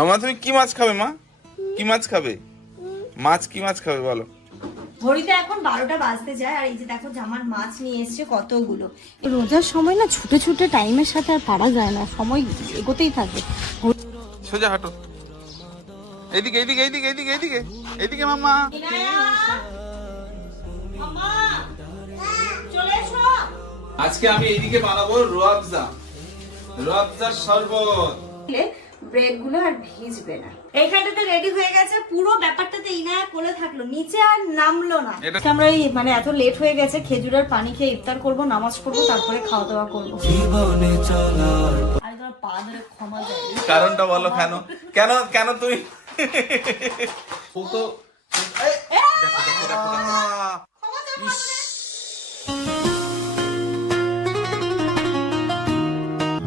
মামা তুমি কি মাছ খাবে? মা কি মাছ খাবে? মাছ কি মাছ খাবে বলো? ঘড়িতে এখন 12টা বাজতে যায় আর এই যে দেখো জামার মাছ নিয়ে এসছে কতগুলো। রোজার সময় না ছুটে ছুটে টাইমের সাথে আর পারা যায় না, সময় এগোতেই থাকে। সোজা হাঁটো, এইদিকে এইদিকে এইদিকে এইদিকে এইদিকে এইদিকে মামা। আজকে আমি এইদিকে বানাবো রুয়াবজার শরবত। ব্রেড গুলো আর ভিজবে না। এইখানটাতে রেডি হয়ে গেছে, পুরো ব্যাপারটাতে ইনায়া কোলে থাকলো, নিচে আর নামলো না। আমরা এই মানে এত লেট হয়ে গেছে, খেজুরের পানি খেয়ে ইফতার করব, নামাজ পড়বো, তারপরে খাওয়া দাওয়া করবো। আর তোমার পা ধরে ক্ষমা চাই। কারণটা বলো কেন কেন কেন তুমি ও তো দেখো দেখো দেখো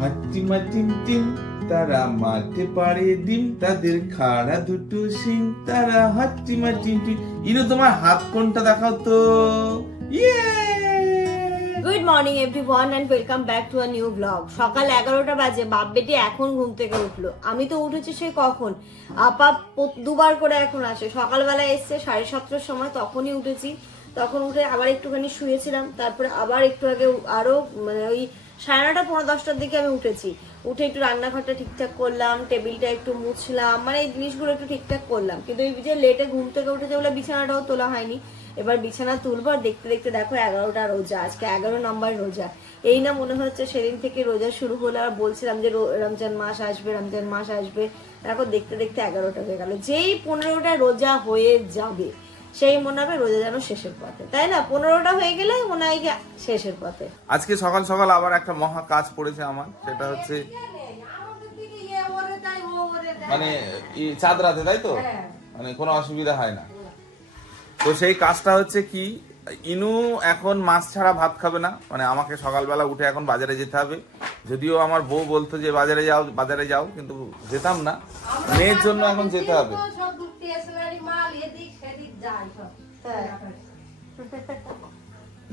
হাট্টিমা টিম টিম তারা মারতে পারে ডিম, তাদের খাড়া দুটো সিং, তারা হাট্টিমা টিম টিম। ইনো তোমার হাত কোনটা দেখাও তো। Good morning everyone and welcome back to a new blog. সকাল 11টা বাজে, বাপ বেটি এখন ঘুম থেকে উঠলো। আমি তো উঠেছি সেই কখন, আপা দুবার করে এখন আসে। সকালবেলা এসছে 7:30 সময়, তখনই উঠেছি। তখন উঠে আবার একটুখানি শুয়েছিলাম, তারপরে আবার একটু আগে আরো মানে ওই 9:30 পৌনে 10টার দিকে আমি উঠেছি। উঠে একটু রান্নাঘরটা ঠিকঠাক করলাম, টেবিলটা একটু মুছলাম, মানে এই জিনিসগুলো একটু ঠিকঠাক করলাম। কিন্তু এই যে লেটে ঘুম থেকে উঠেছে বলে বিছানাটাও তোলা হয়নি। এবার বিছানা তুলবো, আর দেখতে দেখতে দেখো 11টা রোজা, আজকে 11 নম্বর রোজা। এই না মনে হচ্ছে সেদিন থেকে রোজা শুরু হলো, আর বলছিলাম যে রমজান মাস আসবে, রমজান মাস আসবে। এখন দেখতে দেখতে 11টা হয়ে গেল। যেই 15টা রোজা হয়ে যাবে সেই মনে হবে রোজা যেন শেষের পথে, তাই না? 15টা হয়ে গেলে মনে হয় শেষের পথে। আজকে সকাল সকাল আবার একটা মহা কাজ পড়েছে আমার, সেটা হচ্ছে মানে চাঁদ রাতে, তাই তো? মানে কোনো অসুবিধা হয় না। তো সেই কাজটা হচ্ছে কি, ইনু এখন মাছ ছাড়া ভাত খাবে না। মানে আমাকে সকালবেলা উঠে এখন বাজারে যেতে হবে। যদিও আমার বউ বলতো যে বাজারে যাও, কিন্তু যেতাম না, মেয়ের জন্য এখন যেতে হবে।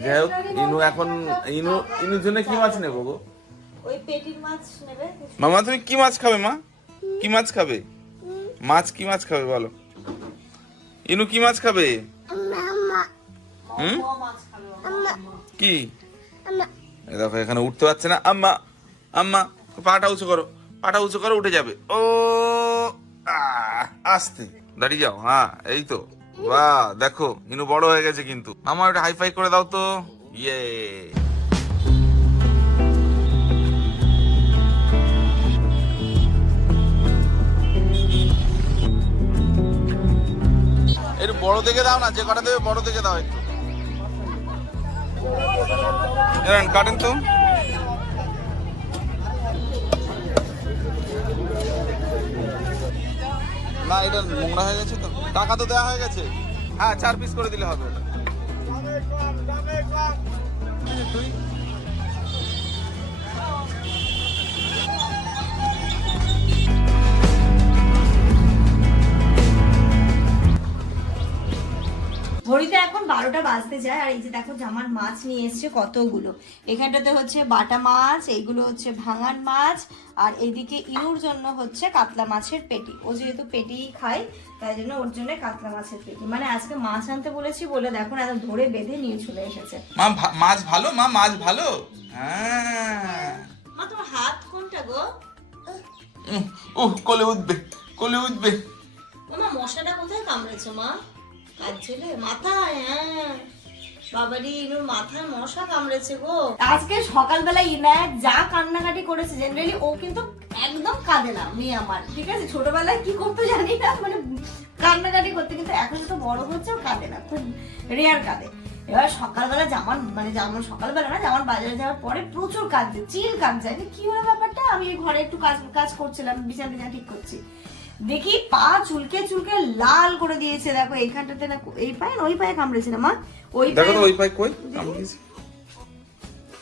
যাই হোক, ইনুর জন্য কি মাছ নেবো গো? ওই পেটির মাছ নেবে। মামা তুমি কি মাছ খাবে? মা কি মাছ খাবে? মাছ কি মাছ খাবে বলো? ইনু কি মাছ খাবে? কি দেখো এখানে উঠতে পারছে না। আম্মা আম্মা পাটা উঁচু করো, পাটা উঁচু করো, উঠে যাবে। ও আস্তে দাঁড়িয়ে যাও। হ্যাঁ এই তো, বাহ দেখো ইনু বড় হয়ে গেছে। কিন্তু আমার ওটা হাইফাই করে দাও তো। ইয়ে একটু বড় দেখে দাও না, যে কটা দেবে বড় দেখে দাও একটু। কাটেন তো। না এটা নোংরা হয়ে গেছে তো, টাকা তো দেওয়া হয়ে গেছে। হ্যাঁ 4 পিস করে দিলে হবে। তুই ঘড়িতে এখন 12টা বাজতে যায় আর এই যে দেখো জামার মাছ নিয়ে এসছে কতগুলো। এখানটাতে হচ্ছে বাটা মাছ, এইগুলো হচ্ছে ভাঙান মাছ, আর এইদিকে ইনুর জন্য হচ্ছে কাতলা মাছের পেটি। ও যেহেতু পেটি খায় তাই জন্য ওর জন্য কাতলা মাছের পেটি। মানে আজকে মাছ আনতে বলেছি বলে দেখো এত ধরে বেঁধে নিয়ে চলে এসেছে। মা মাছ ভালো, মা মাছ ভালো। হ্যাঁ মা তোমার হাত কোনটা গো? কোলে উঠবে, কোলে উঠবে। মা মশাটা কোথায় কামড়েছো মা? কাটছিলে মাথায়? হ্যাঁ বাবারি, ইনুর মাথায় মশা কামড়েছে গো। আজকে সকালবেলা ইনায়া যা কান্নাকাটি করেছে, জেনারেলি ও কিন্তু একদম কাঁদে না মেয়ে আমার, ঠিক আছে? ছোটবেলায় কি করতে জানি না, মানে কান্নাকাটি করতে, কিন্তু এখন তো বড় হচ্ছে ও কাঁদে না, খুব রেয়ার কাঁদে। এবার সকালবেলা যেমন সকালবেলা না, যেমন বাজারে যাওয়ার পরে প্রচুর কাঁদছে, চিল কাঁদছে। কি হলো ব্যাপারটা? আমি ঘরে একটু কাজ করছিলাম, বিছানা ঠিক করছি, দেখি পা চুলকে চুলকে লাল করে দিয়েছে। দেখো এইখানটাতে না, এই পায়ে না ওই পায়ে কামড়েছে না মা? ওই দেখো তো ওই পায়ে কই কামড়েছে?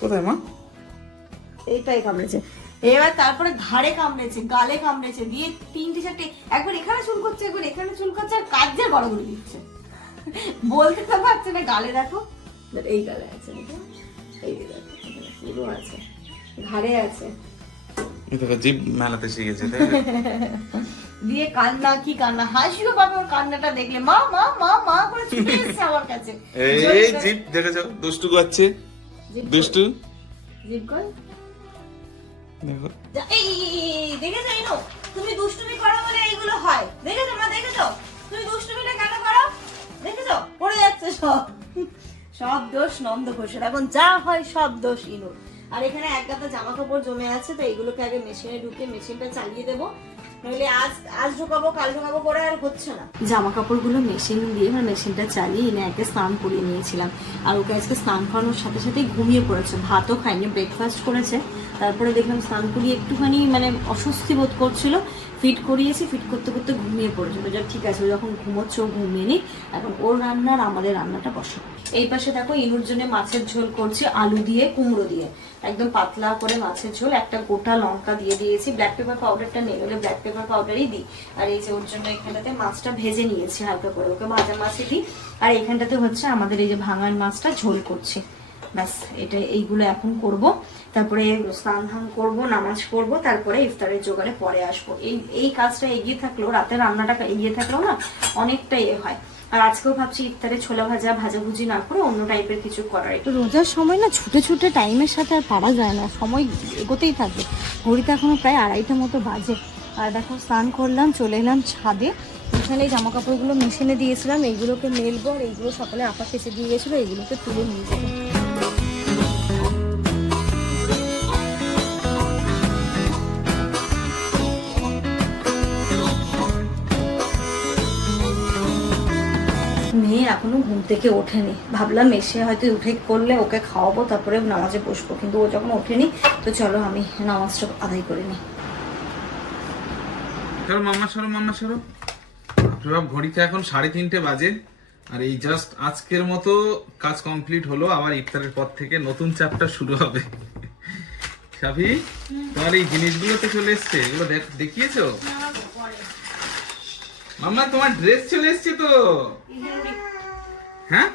কোথায় মা? এই পায়ে কামড়েছে। এবার তারপরে ঘাড়ে কামড়েছে, গালে কামড়েছে, দিয়ে 3-4টে, একবার এখানে চুল করছে, একবার এখানে চুল করছে, আর কাজে গড়াগড়ি দিচ্ছে। বলতে তো পারছে না। গালে দেখো, এই গালে আছে, এই দেখো পুরো আছে, ঘাড়ে আছে। এই দেখো জিভ মেলাতে শিখেছে। দিয়ে কান্না কি কান্না, হাসিও পাবে ওর কান্নাটা দেখলে, মা মা মা মা করে ছুটে এসেছে আমার কাছে। এই জিপ দেখেছো দুষ্টু করছে, দুষ্টু জিপ কর। দেখো দেখেছো ইনো, তুমি দুষ্টুমি করো বলে এইগুলো হয়, দেখেছো মা, দেখেছো তুমি দুষ্টুমিটা কেন করো, দেখেছো পড়ে যাচ্ছে সব, সব দোষ নন্দ ঘোষের, এখন যা হয় সব দোষ ইনুর। আর এখানে এক গাদা জামা কাপড় জমে আছে, তো এগুলোকে আগে মেশিনে ঢুকে মেশিনটা চালিয়ে দেবো, নইলে আজ ঢুকাবো কাল ঢুকাবো করে আর হচ্ছে না। জামা কাপড়গুলো মেশিন দিয়ে মেশিনটা চালিয়ে এনে একটা স্নান করিয়ে নিয়েছিলাম, আর ওকে আজকে স্নান করানোর সাথে সাথেই ঘুমিয়ে পড়েছে, ভাতও খায়নি, ব্রেকফাস্ট করেছে, তারপরে দেখলাম স্নান করিয়ে একটুখানি মানে অস্বস্তি বোধ করছিল, ফিট করিয়েছি, ফিট করতে করতে ঘুমিয়ে পড়েছিল। যা ঠিক আছে, ও যখন ঘুমোচ্ছে ও ঘুমিয়ে নি, এখন ওর রান্না আর আমাদের রান্নাটা বসে। এই পাশে দেখো ইনুর জন্য মাছের ঝোল করছি, আলু দিয়ে কুমড়ো দিয়ে, একদম পাতলা করে মাছের ঝোল, একটা গোটা লঙ্কা দিয়ে দিয়েছি, ব্ল্যাক পেপার পাউডারটা নেই হলে ব্ল্যাক পেপার পাউডারই দিই। আর এই যে ওর জন্য এখানটাতে মাছটা ভেজে নিয়েছি হালকা করে, ওকে ভাজা মাছই দিই। আর এইখানটাতে হচ্ছে আমাদের এই যে ভাঙার মাছটা ঝোল করছি, ব্যাস এটা এইগুলো এখন করব, তারপরে স্নান ধান করবো, নামাজ পড়বো, তারপরে ইফতারের জোগাড়ে পরে আসবো। এই কাজটা এগিয়ে থাকলো, রাতে রান্নাটা এগিয়ে থাকলেও না অনেকটা হয়। আর আজকেও ভাবছি ইফতারে ছোলা ভাজা ভাজাভুজি না করে অন্য টাইপের কিছু করার। একটু রোজার সময় না ছুটে ছুটে টাইমের সাথে আর পারা যায় না, সময় এগোতেই থাকবে। ঘড়িতে এখনো প্রায় 2:30 মতো বাজে। আর দেখো স্নান করলাম, চলে এলাম ছাদে, এখানে এই জামা কাপড়গুলো মেশিনে দিয়েছিলাম, এইগুলোকে মেলবো, আর এইগুলো সকালে আপা কেচে দিয়ে গেছিলো, এইগুলোকে তুলে নিয়ে যাবো। মেয়ে এখনো ঘুম থেকে ওঠেনি, ভাবলাম এসে হয়তো উঠে করলে ওকে খাওয়াবো, তারপরে নামাজে বসবো, কিন্তু ও যখন ওঠেনি তো চলো আমি নামাজটা আদায় করে নিই। চলো মাম্মা সরো, মাম্মা সরো। বাপ ঘড়িতে এখন 3:30 বাজে, আর এই জাস্ট আজকের মতো কাজ কমপ্লিট হলো, আবার ইফতারের পর থেকে নতুন চ্যাপ্টার শুরু হবে। সাফি তোমার এই জিনিসগুলো তো চলে এসছে, এগুলো দেখিয়েছো? মাম্মা তোমার ড্রেস চলে এসছে তো, হ্যাঁ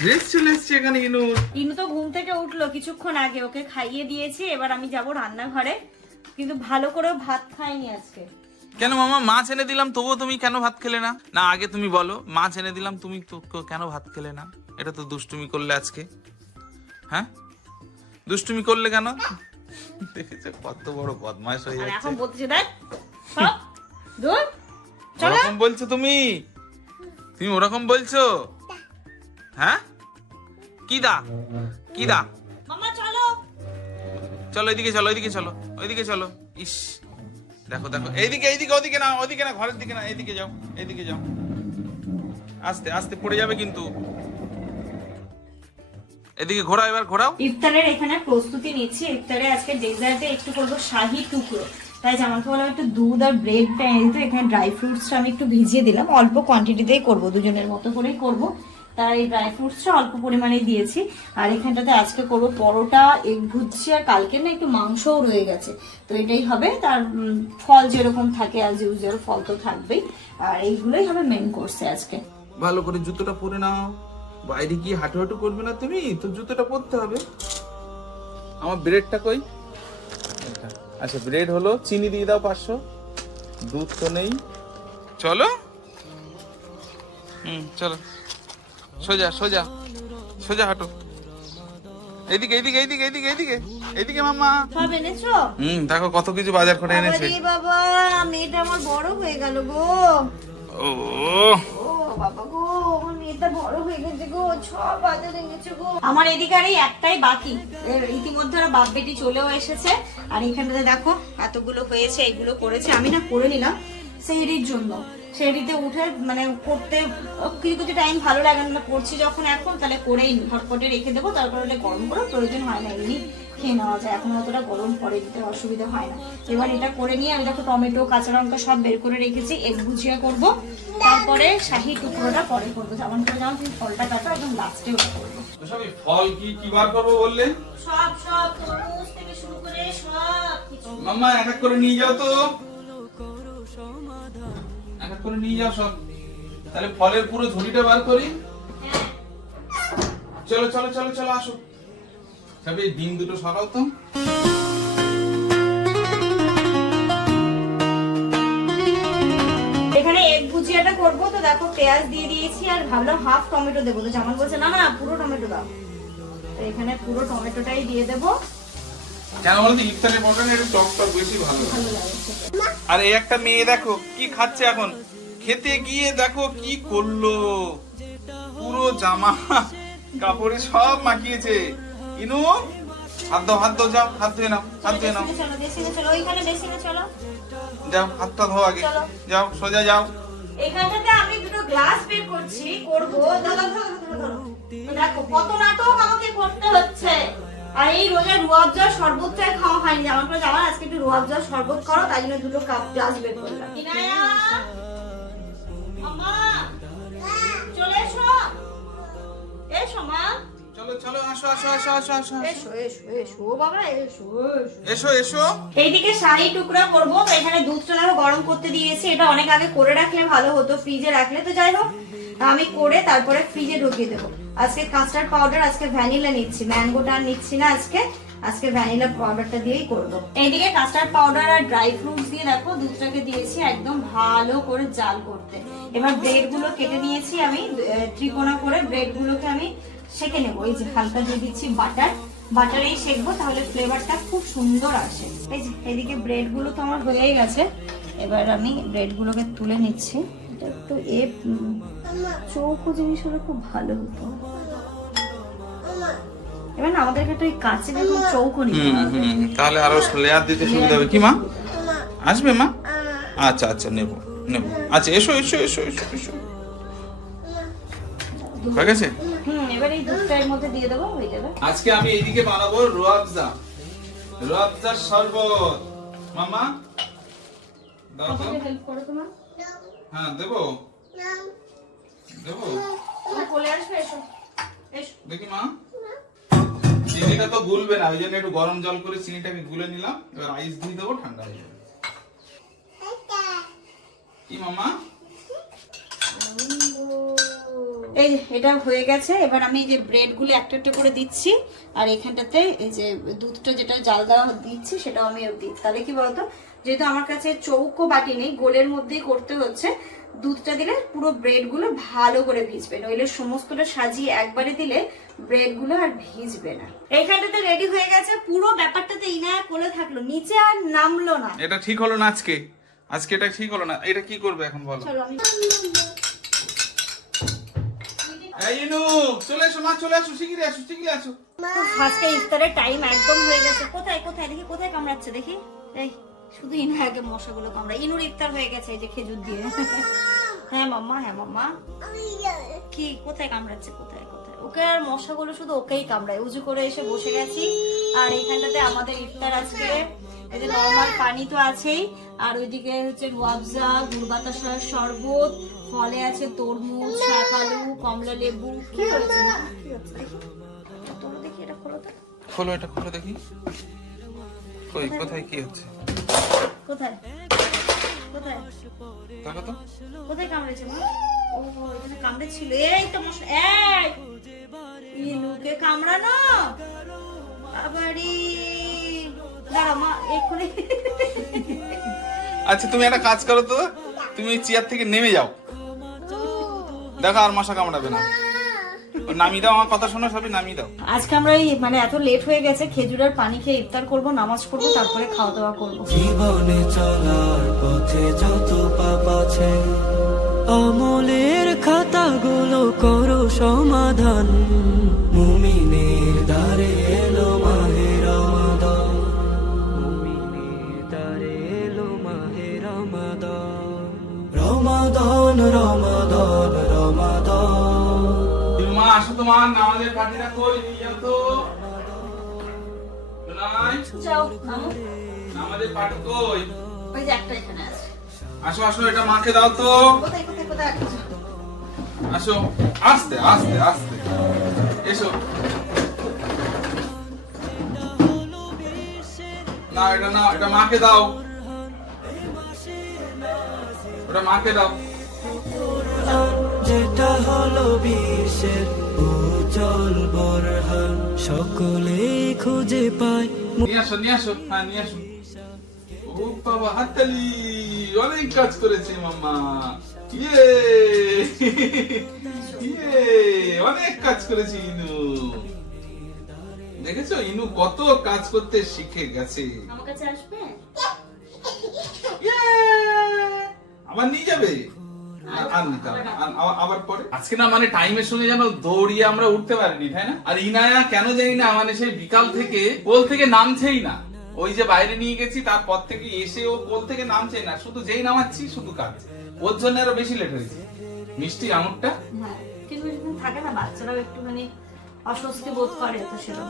ড্রেস চলে এসছে এখানে। ইনু তো ঘুম থেকে উঠলো কিছুক্ষণ আগে, ওকে খাইয়ে দিয়েছি, এবার আমি যাব রান্নাঘরে, কিন্তু ভালো করে ভাত খাইনি আজকে। কেন মামা, মাছ এনে দিলাম তবুও তুমি কেন ভাত খেলে না? না আগে তুমি বলো, মাছ এনে দিলাম তুমি তো কেন ভাত খেলে না? এটা তো দুষ্টুমি করলে আজকে, হ্যাঁ দুষ্টুমি করলে কেন? দেখেছো কত বড় বদমাশ হয়ে যাচ্ছে এখন, বলতেছে দেখ সব দূর চলো। ওরকম বলছো তুমি ওরকম বলছো, হ্যাঁ কি দা মামা চলো, চলো এদিকে চলো, ওইদিকে চলো, ওইদিকে চলো। ইস দেখো দেখো, এইদিকে ওদিকে না, ঘরের দিকে না, এইদিকে যাও, আস্তে আস্তে পড়ে যাবে কিন্তু। এদিকে ঘোরাও, এবার ঘোরাও। ইফতারের এখানে প্রস্তুতি নিচ্ছি, ইফতারে আজকে ডেজার্টে একটু করবো শাহি টুকরো, তাই জামাকে বললাম একটু দুধ আর ব্রেডটা এনে দিতে। এখানে ড্রাই ফ্রুটসটা আমি একটু ভিজিয়ে দিলাম, অল্প কোয়ান্টিটিতেই করবো, দুজনের মতো করেই করবো, তাই এই ড্রাই ফ্রুটসটা অল্প পরিমাণে দিয়েছি। আর এখানটাতে আজকে করবো পরোটা, এগ ভুজি, আর কালকে না একটু মাংসও রয়ে গেছে, তো এটাই হবে। তার ফল যেরকম থাকে অ্যাজ ইউজুয়াল, ফল তো থাকবেই, আর এইগুলোই হবে মেন কোর্সে আজকে। ভালো করে জুতোটা পরে নাও, বাইরে গিয়ে হাঁটু করবে না তুমি, তো জুতোটা পরতে হবে। আমার ব্রেডটা কই? আচ্ছা ব্রেড হলো, চিনি দিয়ে দাও 500, দুধ তো নেই। চলো চলো, সোজা সোজা সোজা হাঁটো, এইদিকে মাম্মা। সব এনেছো? দেখো কত কিছু বাজার করে এনেছে। আরে বাবা, মেয়েটা আমার বড় হয়ে গেল গো। ও বাবা গো, আমার মেয়েটা বড় হয়ে গেছে গো, সব বাজার এনেছে গো। আমার এদিকে আর এই একটাই বাকি, ইতিমধ্যে ওরা বাপ বেটি চলেও এসেছে। আর এখানটাতে দেখো এতগুলো হয়েছে, এগুলো করেছে, আমি না করে নিলাম সেহরির জন্য। সেহরিতে উঠে মানে করতে কিছু টাইম ভালো লাগে না, করছি যখন এখন তাহলে করেই নি, হটপটে রেখে দেবো, তারপর হলে গরম করার প্রয়োজন হয় না, এমনি খেয়ে নেওয়া যায়, এখন অতটা গরম পরে দিতে অসুবিধা হয় না। এবার এটা করে নিয়ে আমি দেখো টমেটো, কাঁচা লঙ্কা সব বের করে রেখেছি, এগ ভুজিয়া করবো, তারপরে শাহি টুকরোটা পরে করবো। যেমন করে যেমন তুমি ফলটা কাটো, একদম লাস্টে ওটা করবো। ফল কি বার করবো বললে? সব তরমুজ থেকে শুরু করে সব কিছু। মাম্মা এক এক করে নিয়ে যাও তো, এক এক করে নিয়ে যাও সব। তাহলে ফলের পুরো ঝুড়িটা বার করি। চলো চলো চলো চলো আসো। তবে ডিম দুটো সরাও তো। পিজাটা করবো, তো দেখো পেঁয়াজ দিয়ে দিয়েছি আর ভাবলাম হাফ টমেটো দেবো, তো জামাল বলছে না না পুরো টমেটো দাও, তো এখানে পুরো টমেটোটাই দিয়ে দেবো। কেন বলতো ইফতারের মটনে একটু টক টক বেশি ভালো লাগে। ভালো লাগে খেতে। আর এই একটা মেয়ে দেখো কি খাচ্ছে এখন, খেতে গিয়ে দেখো কি করলো, পুরো জামা কাপড়ে সব মাখিয়েছে। ইনু হাত দাও যাও, হাত ধুয়ে নাও, হাত ধুয়ে নাও, চলো ড্রেসিংয়ে চলো, ওইখানে ড্রেসিংয়ে চলো, যাও হাতটা ধো আগে, চলো। যাও সোজা যাও। এখানটাতে আমি দুটো গ্লাস বের করছি, করবো। দাদা ধরো। দেখো কত নাটক আমাকে করতে হচ্ছে। আর এই রোজা রুয়াবজার শরবতটাই খাওয়া হয়নি, আমার করে যাওয়ার আজকে একটু রুয়াবজার শরবত করো, তাই জন্য দুটো কাপ গ্লাস বের করলাম। ইনায়া মামা চলে এসো, এসো মা, চলো চলো আসো আসো আসো আসো আসো এসো এসো এসো বাবা এসো এসো। এসো এসো। এইদিকে শাহি টুকরা করবো, তো এখানে দুধটা দেখো গরম করতে দিয়েছি। এটা অনেক আগে করে রাখলে ভালো হতো, ফ্রিজে রাখলে, তো যাই হোক আমি করে তারপরে ফ্রিজে ঢুকিয়ে দেবো। আজকে কাস্টার্ড পাউডার, আজকে ভ্যানিলা নিচ্ছি, ম্যাঙ্গোটা আর নিচ্ছি না আজকে ভ্যানিলা পাউডারটা দিয়েই করবো। এইদিকে কাস্টার্ড পাউডার আর ড্রাই ফ্রুটস দিয়ে দেখো দুধটাকে দিয়েছি একদম ভালো করে জাল করতে। এবার ব্রেড গুলো কেটে নিয়েছি আমি ত্রিকোণা করে, ব্রেড গুলোকে আমি সেঁকে নেবো। এই যে হালকা দিয়ে দিচ্ছি বাটারেই সেঁকবো, তাহলে ফ্লেভারটা খুব সুন্দর আসে। এই যে এদিকে ব্রেড গুলো তো আমার হয়েই গেছে, এবার আমি ব্রেড গুলোকে তুলে নিচ্ছি। এটা একটু চৌকো জিনিস হলে খুব ভালো হতো। এবার না আমাদেরকে একটু কাছে দেখো চৌকো নিতে হবে, তাহলে আরো লেয়ার দিতে সুবিধা হবে। কি মা আসবে মা? আচ্ছা আচ্ছা নেবো। আচ্ছা এসো এসো এসো এসো এসো। হয়ে গেছে? এবার এই দুধটার মধ্যে দিয়ে দেবো হয়ে যাবে। আজকে আমি এইদিকে বানাবো রুয়াবজার শরবত। মামা দাও তো। হেল্প করো তোমার, হ্যাঁ দেবো দেবো। তুমি কোলে আসবে, এসো এসো। দেখি মা, চিনিটা তো গুলবে না, ওই জন্য একটু গরম জল করে চিনিটাকে গুলে নিলাম। এবার আইস দিয়ে দেবো, ঠান্ডা হয়ে যাবে। কি মামা? এই যে এটা হয়ে গেছে। এবার আমি এই যে ব্রেড গুলো একটা একটা করে দিচ্ছি, আর এখানটাতে এই যে দুধটা যেটা জাল দেওয়া দিচ্ছি সেটাও আমি দিই। তাহলে কি বলতো, যেহেতু আমার কাছে চৌকো বাটি নেই, গোলের মধ্যেই করতে হচ্ছে, দুধটা দিলে পুরো ব্রেড গুলো ভালো করে ভিজবে, নইলে সমস্তটা সাজিয়ে একবারে দিলে ব্রেড গুলো আর ভিজবে না। এইখানটাতে রেডি হয়ে গেছে, পুরো ব্যাপারটাতে ইনায়া কোলে থাকলো, নিচে আর নামলো না। এটা ঠিক হলো না আজকে, এটা ঠিক হলো না। এটা কি করবে এখন বলো? চলো আমি এই ইনু চলে এসো মা, চলে এসো, শিগগিরই আসো শিগগিরই আসো। আজকে ইফতারের টাইম একদম হয়ে গেছে। কোথায় কোথায় দেখি, কোথায় কামড়াচ্ছে দেখি। এই শুধু ইনায়াকে মশাগুলো কামড়ায়। ইনুর ইফতার হয়ে গেছে এই যে খেজুর দিয়ে। হ্যাঁ মাম্মা কি কোথায় কামড়াচ্ছে, কোথায় কোথায়? ওকে আর মশাগুলো শুধু ওকেই কামড়ায়। উজু করে এসে বসে গেছি, আর এইখানটাতে আমাদের ইফতার আজকে এই যে নরমাল পানি তো আছেই, আর ওইদিকে হচ্ছে রুয়াবজা, গুড় বাতাসার শরবত, ফলে আছে তরমুজ, শাকালু, কমলা লেবু। কি হয়েছে না, কি হচ্ছে দেখি, তোলো দেখি, এটা খোলো তো। খোলো, এটা খোলো দেখি। কই কোথায় কি হচ্ছে? কোথায় কোথায় দেখো তো। কোথায় কামড়েছে মা? ও এখানে কামড়েছিল। এই তো মশা, এই ইনুকে কামড়ানো আবারই। দাঁড়া মা এক্ষুনি। আচ্ছা তুমি একটা কাজ করো তো, তুমি ওই চেয়ার থেকে নেমে যাও, দেখো আর মশা কামড়াবে না। নামিয়ে দাও, আমার কথা শোনো, সবই নামিয়ে দাও। আজকে আমরা এই মানে এত লেট হয়ে গেছে, খেজুরের পানি খেয়ে ইফতার করব, নামাজ পড়বো, তারপরে খাওয়া দাওয়া করবো। জীবনে চলার পথে যত পাপ আছে, আমলের খাতাগুলো করো সমাধান। মুমিনের দ্বারে এলো মাহে রমাদান, মুমিনের দ্বারে এলো মাহে রমাদান। রমাদান রমাদান রমাদান। মা আসো, তোমার নামাজের পাটিটা কই, নিয়ে যাও তো। শোনাই যাও মামু, নামাজের পাটি কই? ওই যে একটা এখানে আছে। আসো আসো, এটা মাকে দাও তো। কোথায় কোথায় কোথায়? আসো, আস্তে আস্তে আস্তে এসো। না এটা না, এটা মাকে দাও, ওটা মাকে দাও। যেটা হলো বিশ্বের উজ্জ্বল বরহান, সকলে খুঁজে পায়। নিয়ে আসো নিয়ে আসো, হ্যাঁ নিয়ে আসো। ও বাবা হাততালি, অনেক কাজ করেছে মাম্মা। ইয়ে! ইয়ে! অনেক কাজ করেছি ইনু। দেখেছো ইনু কত কাজ করতে শিখে গেছে। আমার কাছে আসবে? ইয়ে! আবার নিয়ে যাবে? আর নিতে হবে না। আবার পরে আজকে না মানে টাইমের সঙ্গে যেন দৌড়িয়ে আমরা উঠতে পারিনি, তাই না? আর ইনায়া কেন জানি না মানে সেই বিকাল থেকে কোল থেকে নামছেই না। ওই যে বাইরে নিয়ে গেছি তারপর থেকে এসে ও কোল থেকে নামছেই না, শুধু যেই নামাচ্ছি শুধু কাজ। ওর জন্য আরো বেশি লেট হয়েছে। মিষ্টি আমুরটা হ্যাঁ, কিন্তু যখন থাকে না বাচ্চারাও একটুখানি অস্বস্তি বোধ করে, তো সেরকম।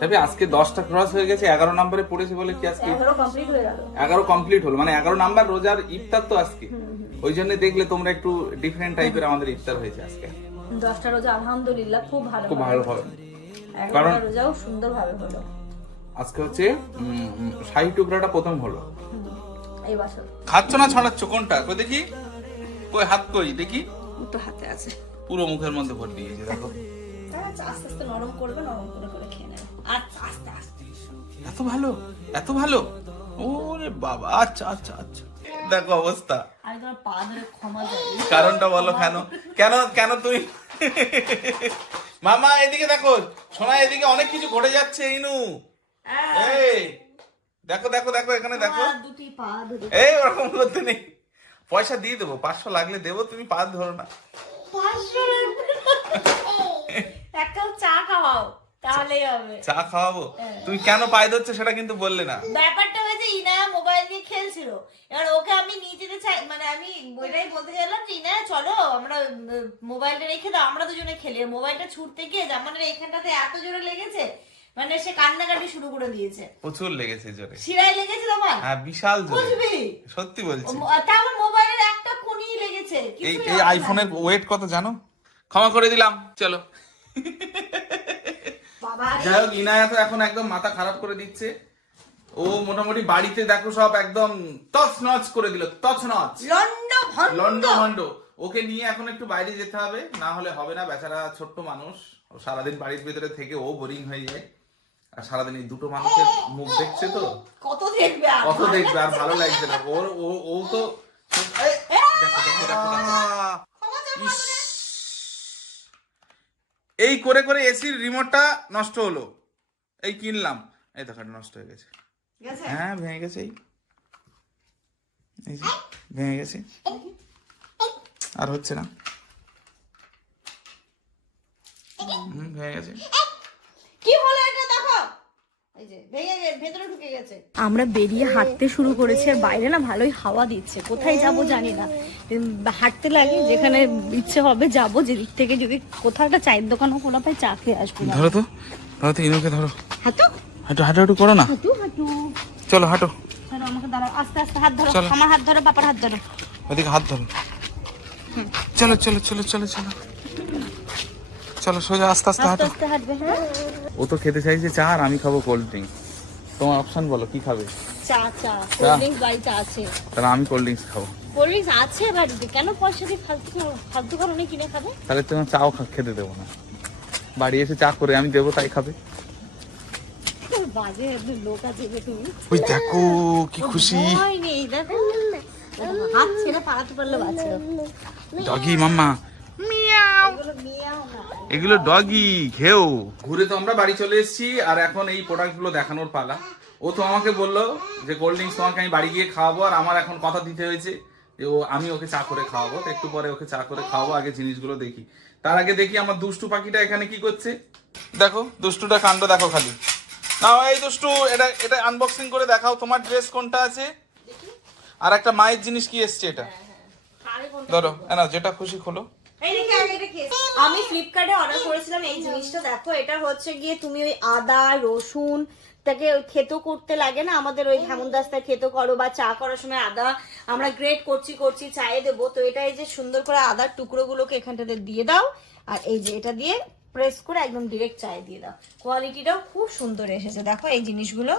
তবে আজকে 10টা ক্রস হয়ে গেছে, 11 নম্বরে পড়েছে বলে কি আজকে 11 কমপ্লিট হয়ে গেল। 11 কমপ্লিট হলো, মানে 11 নাম্বার রোজার ইফতার তো আজকে। ওই জন্য দেখলে তোমরা একটু ডিফারেন্ট টাইপের আমাদের ইফতার হয়েছে আজকে। 10টা রোজা আলহামদুলিল্লাহ খুব ভালো, খুব ভালো ভালো। 11টা রোজাও সুন্দরভাবে হলো। আজকে হচ্ছে শাহী টুকরাটা প্রথম হলো এই বছর। খাচ্ছ না ছড়াচ্ছ কোনটা? কই দেখি, কই হাত কই দেখি। তো হাতে আছে, পুরো মুখের মধ্যে ভর দিয়েছে দেখো। আচ্ছা, আস্তে আস্তে নরম করবে, নরম করে করে খেয়ে নেবে। আচ্ছা, আস্তে আস্তে। এত ভালো, এত ভালো। ওরে বাবা, আচ্ছা আচ্ছা আচ্ছা। দেখো অবস্থা। আমি তোমার পা ধরে ক্ষমা চাই। কারণটা বলো কেন? কেন কেন তুমি? মামা এদিকে দেখো, সোনা এদিকে অনেক কিছু ঘটে যাচ্ছে ইনু। এই দেখো দেখো দেখো, এখানে দেখো। দুটি পা ধরে। এই ওরকম করতে নেই, পয়সা দিয়ে দেবো, 500 লাগলে দেবো, তুমি পা ধরো না। 500 এক কাপ চা খাওয়াও, তাহলেই হবে। চা খাওয়াবো? তুমি কেন পায়ে ধরছো সেটা কিন্তু বললে না। ব্যাপারটা হয়েছে ইনায়া মোবাইল নিয়ে খেলছিল, এবার ওকে আমি নিয়ে যেতে চাই, মানে আমি ওইটাই বলতে চাইলাম যে ইনায়া চলো আমরা মোবাইলটা রেখে দাও, আমরা দুজনে খেলি। মোবাইলটা ছুটতে গিয়ে জামানের এইখানটাতে এত জোরে লেগেছে, মানে সে কান্নাকাটি শুরু করে দিয়েছে। প্রচুর লেগেছে জোরে। শিরায় লেগেছে তোমার? হ্যাঁ বিশাল জোরে, বুঝবি? সত্যি বলছি। তাও মোবাইলের একটা কোণই লেগেছে। এই আইফোনের ওয়েট কত জানো? ক্ষমা করে দিলাম, চলো। যাই হোক, ইনায়া তো এখন একদম মাথা খারাপ করে দিচ্ছে। ও মোটামুটি বাড়িতে দেখো সব একদম তছনছ করে দিল, তছনছ, লন্ড ভন্ড। ওকে নিয়ে এখন একটু বাইরে যেতে হবে, না হলে হবে না। বেচারা ছোট্ট মানুষ, ও সারাদিন বাড়ির ভিতরে থেকে ও বোরিং হয়ে যায়। আর সারাদিন এই দুটো মানুষের মুখ দেখছে তো, কত দেখবে আর ভালো লাগছে না ওর। ও তো দেখো দেখো দেখো দেখো। ইস, এই করে করে এসির রিমোটটা নষ্ট হলো। এই কিনলাম, এই দেখো নষ্ট হয়ে গেছে। হ্যাঁ ভেঙে গেছে, এই যে ভেঙে গেছে, আর হচ্ছে না। ভেঙে গেছে। কি হলো এটা দেখো, এই যে ভেঙে গেছে, ভেতরে ঢুকে গেছে। আমরা বেরিয়ে হাঁটতে শুরু করেছি, আর বাইরে না ভালোই হাওয়া দিচ্ছে। কোথায় যাব জানি না, হাঁটতে লাগে, যেখানে ইচ্ছে হবে যাব। যেদিক থেকে যদি কোথাও একটা চায়ের দোকানও খোলা পাই, চা খেয়ে আসবো। ধরো তো, ধরো তো, ইনুকে ধরো। হাঁটো হাঁটো হাঁটো হাঁটো করো না, হাঁটু হাঁটু। চলো হাঁটো। ধরো আমাকে, দাঁড়াও, আস্তে আস্তে হাত ধরো। চলো। আমার হাত ধরো, বাবার হাত ধরো। ওদিকে হাত ধরো। চলো চলো চলো চলো চলো চলো, সোজা আস্তে আস্তে আস্তে হাঁটো। আস্তে হাঁটবে। হ্যাঁ, ও তো খেতে চাইছে চা, আর আমি খাবো কোল্ড ড্রিঙ্ক। তোমার অপশন বলো, কি খাবে? চা। চা কোল্ড ড্রিঙ্কস বাড়িতে আছে। তাহলে আমি কোল্ড ড্রিঙ্কস খাবো। কোল্ড ড্রিঙ্কস আছে বাড়িতে, কেন পয়সা দিয়ে ফালতু কারণে কিনে খাবে? তাহলে তোমার চাও খেতে দেবো না, বাড়ি এসে চা করে আমি দেবো, তাই খাবে। বাজে লোক আছে যে তুমি। ওই দেখো কি খুশি, ভয় নেই, দেখো হাত ছেড়ে পালাতে পারলে বাঁচলো। ডগি মাম্মা, এগুলো ডগি ঘেউ। ঘুরে তো আমরা বাড়ি চলে এসেছি, আর এখন এই প্রোডাক্ট গুলো দেখানোর পালা। ও তো আমাকে বললো যে কোল্ড ড্রিঙ্কস তোমাকে আমি বাড়ি গিয়ে খাওয়াবো, আর আমার এখন কথা দিতে হয়েছে যে আমি ওকে চা করে খাওয়াবো। তো একটু পরে ওকে চা করে খাওয়াবো, আগে জিনিসগুলো দেখি। তার আগে দেখি আমার দুষ্টু পাখিটা এখানে কি করছে। দেখো দুষ্টুটা কাণ্ড দেখো খালি। না এই দুষ্টু, এটা এটা আনবক্সিং করে দেখাও, তোমার ড্রেস কোনটা আছে, আর একটা মায়ের জিনিস কি এসছে এটা। ধরো না, যেটা খুশি খোলো। আমি ফ্লিপকার্টে অর্ডার করেছিলাম এই জিনিসটা। দেখো এটা হচ্ছে গিয়ে, তুমি ওই আদা রসুন তাকে থেতো করতে লাগে না, আমাদের ওই হেমন্দাস্তায় থেতো করো, বা চা করার সময় আদা আমরা গ্রেট করছি চায়ে দেবো। তো এটা এই যে সুন্দর করে আদার টুকরো গুলোকে এখানটাতে দিয়ে দাও, আর এই যে এটা দিয়ে প্রেস করে একদম ডিরেক্ট চায়ে দিয়ে দাও। কোয়ালিটিটাও খুব সুন্দর এসেছে, দেখো এই জিনিসগুলো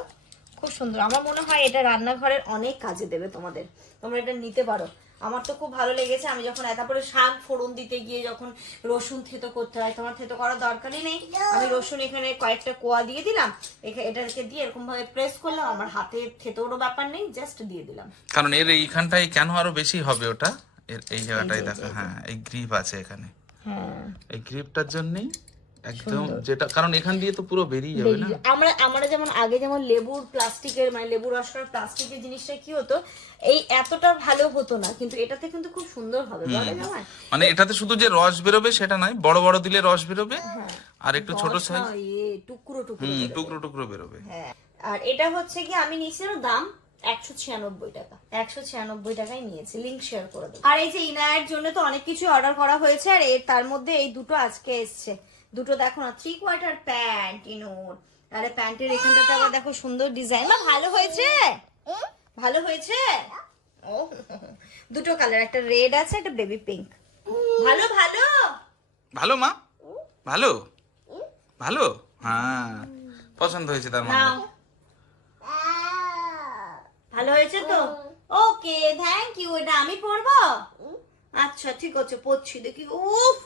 খুব সুন্দর। আমার মনে হয় এটা রান্নাঘরের অনেক কাজে দেবে তোমাদের, তোমরা এটা নিতে পারো। আমার তো খুব ভালো লেগেছে। আমি যখন তারপরে শাক ফোড়ন দিতে গিয়ে যখন রসুন থেতো করতে হয়, তোমার থেতো করার দরকারই নেই। আমি রসুন এখানে কয়েকটা কোয়া দিয়ে দিলাম, এটাকে দিয়ে এরকম ভাবে প্রেস করলাম, আমার হাতে থেতোরও ব্যাপার নেই, জাস্ট দিয়ে দিলাম। কারণ এর এইখানটাই কেন আরো বেশি হবে ওটা, এই জায়গাটাই দেখো, হ্যাঁ এই গ্রিপ আছে এখানে, হ্যাঁ এই গ্রিপটার জন্যই একদম, যেটা কারণ এখান দিয়ে তো পুরো বেরিয়ে যাবে না। আমরা যেমন আগে যেমন লেবুর প্লাস্টিকের মানে লেবু রস করার প্লাস্টিকের জিনিসটা কি হতো, এই এতটা ভালো হতো না, কিন্তু এটাতে কিন্তু খুব সুন্দর হবে বলে না আমার? মানে এটাতে শুধু যে রস বেরোবে সেটা নয়, বড় বড় দিলে রস বেরোবে, আর একটু ছোট সাইজ টুকরো টুকরো টুকরো টুকরো বেরোবে। হ্যাঁ, আর এটা হচ্ছে কি আমি নিয়েছিলাম দাম 196 টাকা, 196 টাকায় নিয়েছি, লিংক শেয়ার করে দেবো। আর এই যে ইনায়ের জন্য তো অনেক কিছু অর্ডার করা হয়েছে, আর এর তার মধ্যে এই দুটো আজকে এসছে, দুটো দেখো না 3/4 প্যান্ট ইনোর। আরে প্যান্টের এখানটাতে আবার দেখো সুন্দর ডিজাইন, না ভালো হয়েছে, ভালো হয়েছে। ও দুটো কালার, একটা রেড আছে একটা বেবি পিঙ্ক, ভালো ভালো ভালো মা, ভালো ভালো, হ্যাঁ পছন্দ হয়েছে তার মানে। নাও ভালো হয়েছে তো, ওকে থ্যাংক ইউ। এটা আমি পরবো? আচ্ছা ঠিক আছে, পরছি দেখি। উফ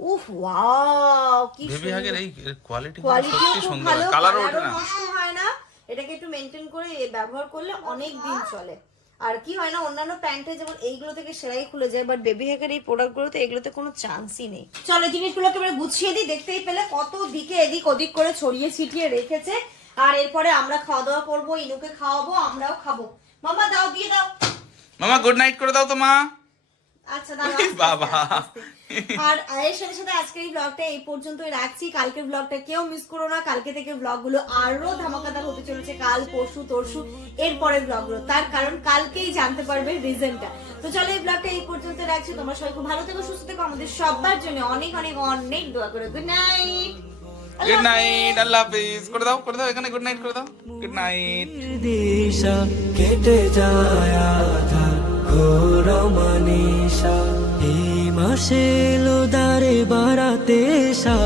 উফ ওয়াও, কি বেবি হাগের এই কোয়ালিটি কোয়ালিটিও সত্যি খুব সুন্দর, ভালো, কালারও ওঠে কালারও না। নষ্ট হয় না। এটাকে একটু মেনটেন করে ব্যবহার করলে অনেক দিন চলে। আর কি হয় না, অন্যান্য প্যান্টে যেমন এইগুলো থেকে সেলাই খুলে যায়, বাট বেবি হ্যাকের এই প্রোডাক্টগুলোতে এগুলোতে কোনো চান্সই নেই। চলো জিনিসগুলোকে এবারে গুছিয়ে দিই। দেখতেই পেলে কত দিকে এদিক ওদিক করে ছড়িয়ে ছিটিয়ে রেখেছে। আর এরপরে আমরা খাওয়া দাওয়া করবো, ইনুকে খাওয়াবো, আমরাও খাবো। মামা দাও, দিয়ে দাও মামা, গুড নাইট করে দাও তো মা। আচ্ছা দাঁড়াও, বাবা। আর এর সাথে সাথে আজকের এই ব্লগটা এই পর্যন্তই রাখছি। কালকের ব্লগটা কেউ মিস করো না, কালকে থেকে ব্লগগুলো আরো ধামাকাদার হতে চলেছে, কাল পরশু তরশু এরপরের ব্লগগুলো। তার কারণ কালকেই জানতে পারবে রিজনটা। তো চলো এই ব্লগটা এই পর্যন্ত রাখছি। তোমরা সবাই খুব ভালো থেকো, সুস্থ থেকো, আমাদের সবার জন্য অনেক অনেক অনেক দোয়া করো। গুড নাইট, গুড নাইট, আল্লাহ হাফেজ করে দাও, করে দাও এখানে গুড নাইট করে দাও, গুড নাইট। দিশা কেটে যায় আধার ঘোর মানিসা, এই মাসে এলো দারে বাড়াতে সা